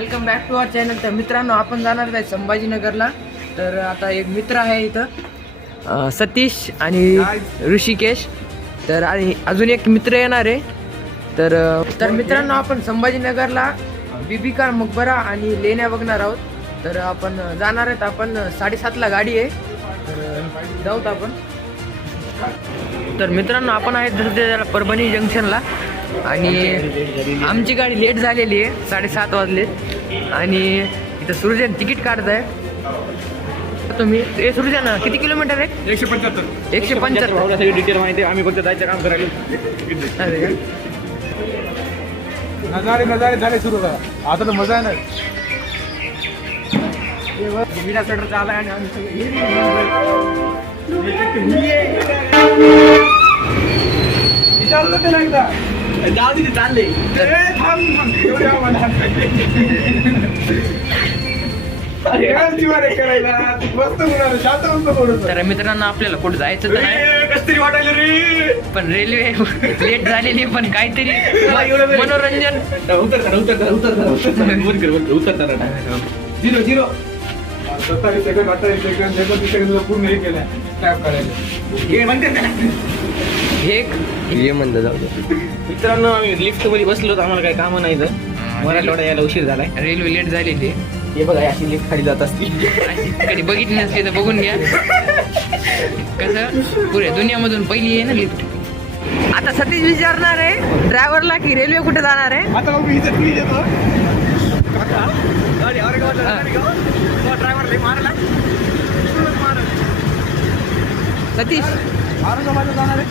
Welcome back to our channel. तर मित्रांनो, आपण जाणार आहे संभाजीनगरला. तर आता एक मित्र आहे इथं, सतीश आणि ऋषिकेश. तर आणि अजून एक मित्र येणार आहे. तर मित्रांनो, आपण संभाजीनगरला बीबी का मकबरा आणि लेण्या बघणार आहोत. तर आपण जाणार आहेत. आपण 7:30ला गाडी आहे. तर जाऊत आपण. तर मित्रांनो, आपण आहेत सध्या परभणी जंक्शनला आणि आमची गाडी लेट झालेली आहे. 7:30 वाजले आणि इथं सूर्यन तिकीट काढत आहे. तुम्ही हे सूर्यन किती किलोमीटर आहे? 175. 175. सगळी डिटेल माहिती आम्ही फक्त जायचं काम करायला. नजारे झाले सुरू आता तर मजा आहे ना. विना स्वेटर आला आणि आम्ही चालले. तर मित्रांनो, आपल्याला कुठं जायचं तर नाही, कसतरी वाटायला रे. पण रेल्वे लेट झालेली, पण काहीतरी मनोरंजन. झिरो 27 सेकंद 28 सेकंद 29 सेकंद पूर्ण हे केलं स्टॅप करायचं. हे म्हणते हे म्हणलं जाऊ दे. मित्रांनो, आम्ही लिफ्ट मध्ये बसलो तर आम्हाला काही कामं नाही. तर मला थोडा यायला उशीर झालाय. रेल्वे लेट झालेली. हे बघा, अशी लिफ्ट खाली जात असते. कधी बघितली नसली तर बघून घ्या. कसं पुऱ्या दुनियामधून पहिली आहे ना लिफ्ट. आता सतीश विचारणार आहे ड्रायव्हरला की रेल्वे कुठे जाणार आहे. आता मग मी इथे तुम्ही येतो गाडी ड्रायव्हर मारला सतीश औरंगाबादला जाणार आहे.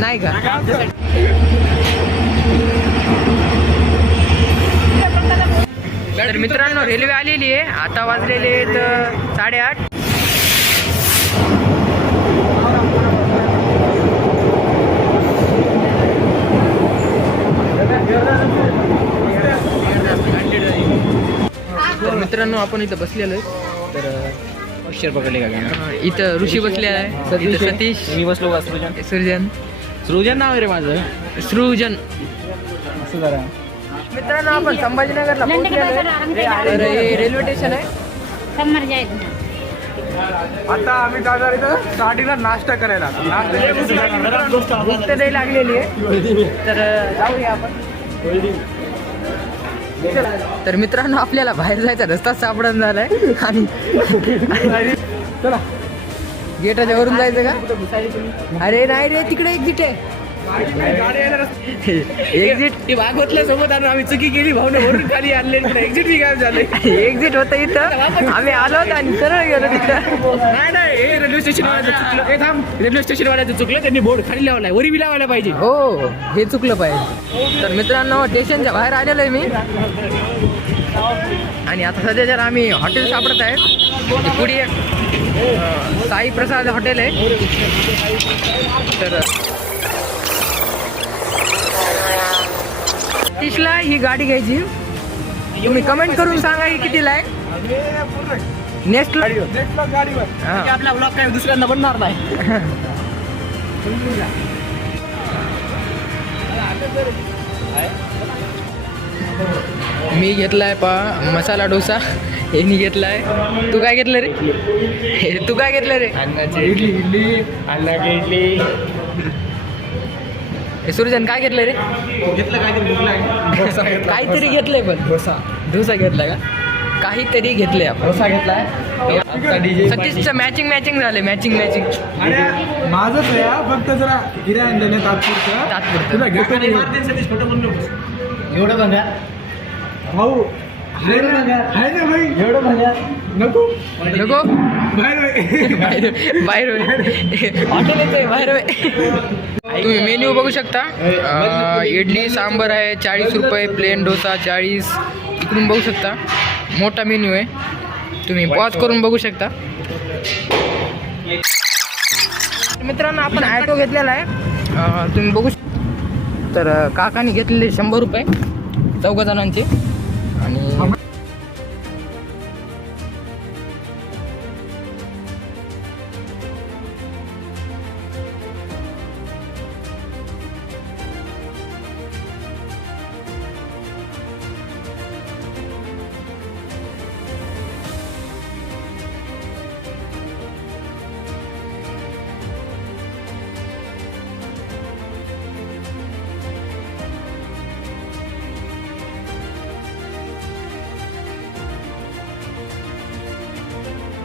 नाही का? तर मित्रांनो, रेल्वे आलेली आहे. आता वाजलेले आहेत 8:30. तर मित्रांनो, आपण इथं बसलेलो आहे. तर उशीर पकडले का? इथं ऋषी बसलेला आहे. इथं सतीश, मी बसलो. सृजन नाव आहे रे माझं. सृजन. असं जरा मित्रांनो, आपण संभाजीनगरला पोहोचलेलो. तर हे रेल्वे स्टेशन आहे. आता आम्ही जाणार इथं स्टार्टिंगला नाश्ता करायला. भूक तर लई लागलेली आहे. तर जाऊया आपण. तर मित्रांनो, आपल्याला बाहेर जायचा रस्ता सापडून झालाय आणि चला गेटाच्या वरून जायचं का? अरे नाही रे, तिकडे एक्झिट आहे. एक्झिट ती भागवतल्या सोबत आम्ही चुकी केली. भावना वरून खाली आणले. एक्झिट बी काय झाले. एक्झिट होतं इथं. आम्ही आलो होतो आणि सरळ गेलो तिकडं. नाही हे रेल्वे स्टेशन वाल्याचं चुकलं. हे थांब, रेल्वे स्टेशन वाल्याचं चुकलं. त्यांनी बोर्ड खाली लावलाय, वरी बी लावायला पाहिजे. हो, हे चुकलं पाहिजे. तर मित्रांनो, स्टेशनच्या बाहेर आलेलो आहे मी आणि आता सध्या जर आम्ही हॉटेल सापडत आहे. पुढे एक साई प्रसाद हॉटेल आहे. तर तीसला ही गाडी घ्यायची. तुम्ही कमेंट करून सांगा की कितीला आहे. नेक्स्ट गाडीवर आपला ब्लॉग काय दुसऱ्यांदा बनणार नाही. मी घेतलाय मसाला डोसा. यांनी घेतलाय. तू काय घेतलं रे? तू काय घेतलं रे? इडली. सूर्यजन काय घेतलं रे? घेतलं काहीतरी घेतलंय. पण डोसा घेतलाय का? काहीतरी घेतलंय आपण. डोसा घेतलाय. सतीशचं मॅचिंग झाले. मॅचिंग माझंच आहे फक्त जरा हिरा आणलं तात्पुरतं. तुला घेतो एवढं बघा भाऊ. आहे ना भाई, एवढं बघा. नको बाहेर हॉटेल येते बाहेर. तुम्ही मेन्यू बघू शकता. इडली सांबर आहे 40 रुपये. प्लेन डोसा 40. इकडून बघू शकता, मोठा मेन्यू आहे. तुम्ही पॉज करून बघू शकता. मित्रांनो, आपण ॲटो घेतलेला आहे. तुम्ही बघू शकता. तर काकाने घेतलेले 100 रुपये 4 जणांचे. आणि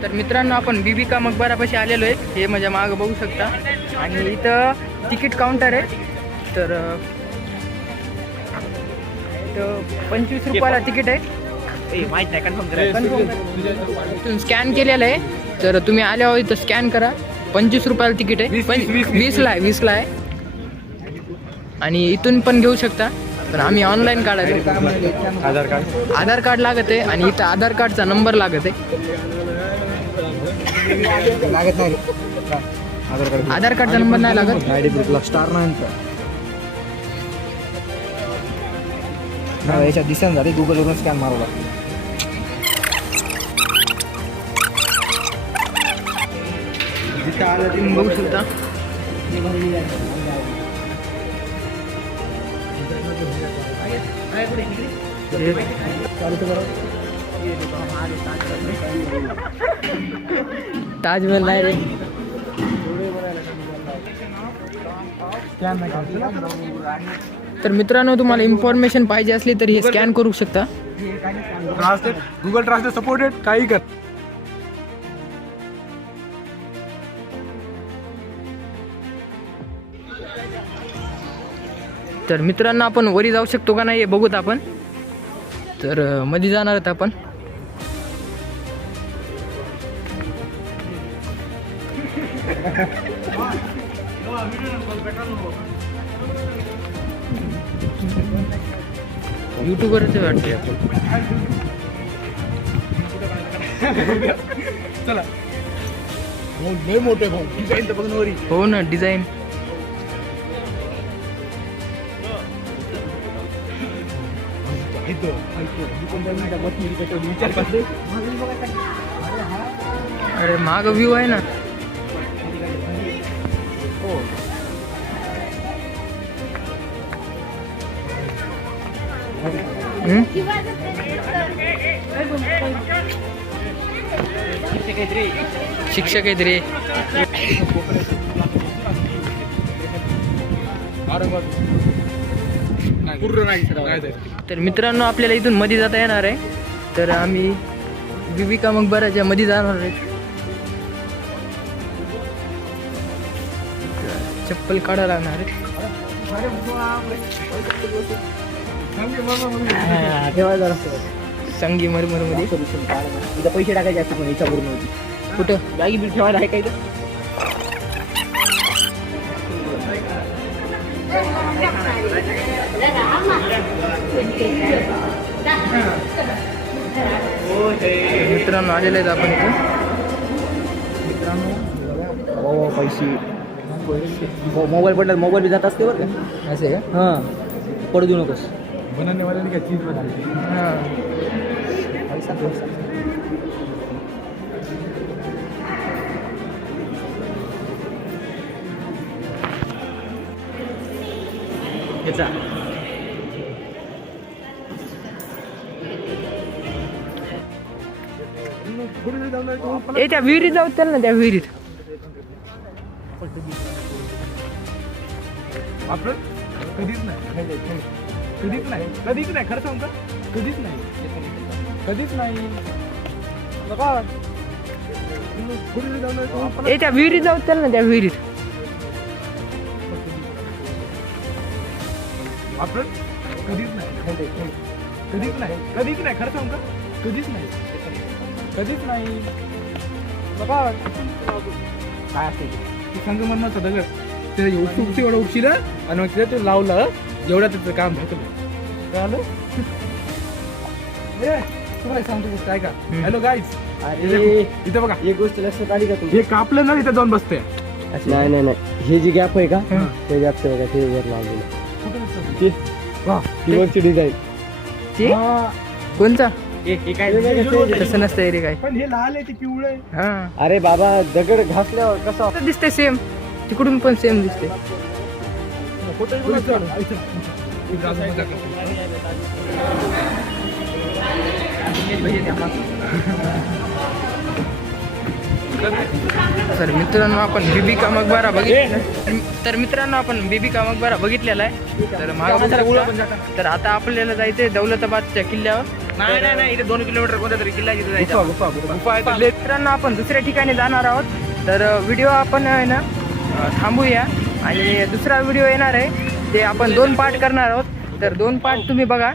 तर मित्रांनो आपण बीबी मकबरापाशी आलेलो आहे. हे माझ्या मागं बघू शकता. आणि इथं तिकीट काउंटर आहे. तर इथं 25 रुपयाला तिकीट आहे. माहीत नाही कन्फर्म इथून स्कॅन केलेलं आहे. तर तुम्ही आल्यावर इथं स्कॅन करा. 25 रुपयाला तिकीट आहे. 20ला आहे. आणि इथून पण घेऊ शकता. पण आम्ही ऑनलाईन काढायला आधार कार्ड लागत आहे. आणि इथं आधार कार्डचा नंबर लागत आहे. आधार कार्डचा नंबर नाही लागत. स्टार नाही याच्यात दिसन झाली. गुगलवरून स्कॅन मारला. जिथं आलं तुम्ही बघू शकता. ताजमहल नाही रे. तर मित्रांनो तुम्हाला इन्फॉर्मेशन पाहिजे असली तर हे स्कॅन करू शकता. Google translate supported. काही कर. तर मित्रांनो आपण वरी जाऊ शकतो का नाही हे बघूत आपण. तर मध्ये जाणार आहेत आपण. यूट्यूबवरच वाटते आपण. चला लय मोठे भाऊ. डिझाईन तर बघ वरी. हो ना डिझाईन. अरे माग व्ह्यू आहे ना. शिक्षक आहेत रे. तर मित्रांनो आपल्याला इथून मध्ये जाता येणार आहे. तर आम्ही बीबी मकबराच्या मध्ये जाणार आहे. चप्पल काढायला लागणार आहे. संगी मरमर मध्ये इथं पैसे टाकायचे असते पण याच्यावरून होती. कुठं बॅगी बिल ठेवायला आहे का इथं? मित्रांनो आलेले आहेत आपण इथं. मित्रांनो पैसे मोबाईल पडला. मोबाईल बी जात असते बरं का. असे का. हां पडू देऊ नकोस. बनवण्यावाल्याने काय चीज बनवली. हां याचा ए त्या विहिरीत जाऊ त्याला ना. त्या विहिरीत आपण कधीच नाही. कधीच नाही. कधीच नाही. खरं सांगू का. कधीच नाही. कधीच नाही. ए त्या विहिरीत जाऊ त्याला ना. त्या विहिरीत आपण कधीच नाही. कधीच नाही. कधीच नाही. खरं सांगू का. कधीच नाही. कधीच नाही. काय असते ते संगमरमरचा दगड. ते उपसुकते एवढं उपशिलं आणि मग तिथे ते लावलं. जेवढं त्याचं काम झालं कळालं. तुम्हाला सांगतो गोष्ट ऐका. Hello guys. इथं बघा एक गोष्ट लक्षात आली का तू? हे कापलं ना इथं जाऊन बसते. नाही नाही नाही हे जी गॅप आहे का ते गॅप बघा ते वर लावलेलं. ती वरची डिझाईन. ते कोणता काय तसं नसतं रे काय. पण हे लाल आहे ते पिवळं आहे. हा अरे बाबा दगड घासल्यावर कसं असं दिसते सेम. तिकडून पण सेम दिसते. तर मित्रांनो आपण बीबी का मकबरा बघितलेला आहे. तर तर आता आपल्याला जायचंय दौलताबादच्या किल्ल्यावर. नाही नाही नाही, इथे 2 किलोमीटर कोणत्या तरी किल्ला तिथे जायचं. गुफा आहे तर मित्रांनो आपण दुसऱ्या ठिकाणी जाणार आहोत. तर व्हिडिओ आपण आहे ना थांबूया आणि दुसरा व्हिडिओ येणार आहे ते आपण 2 पार्ट करणार आहोत. तर 2 पार्ट तुम्ही बघा.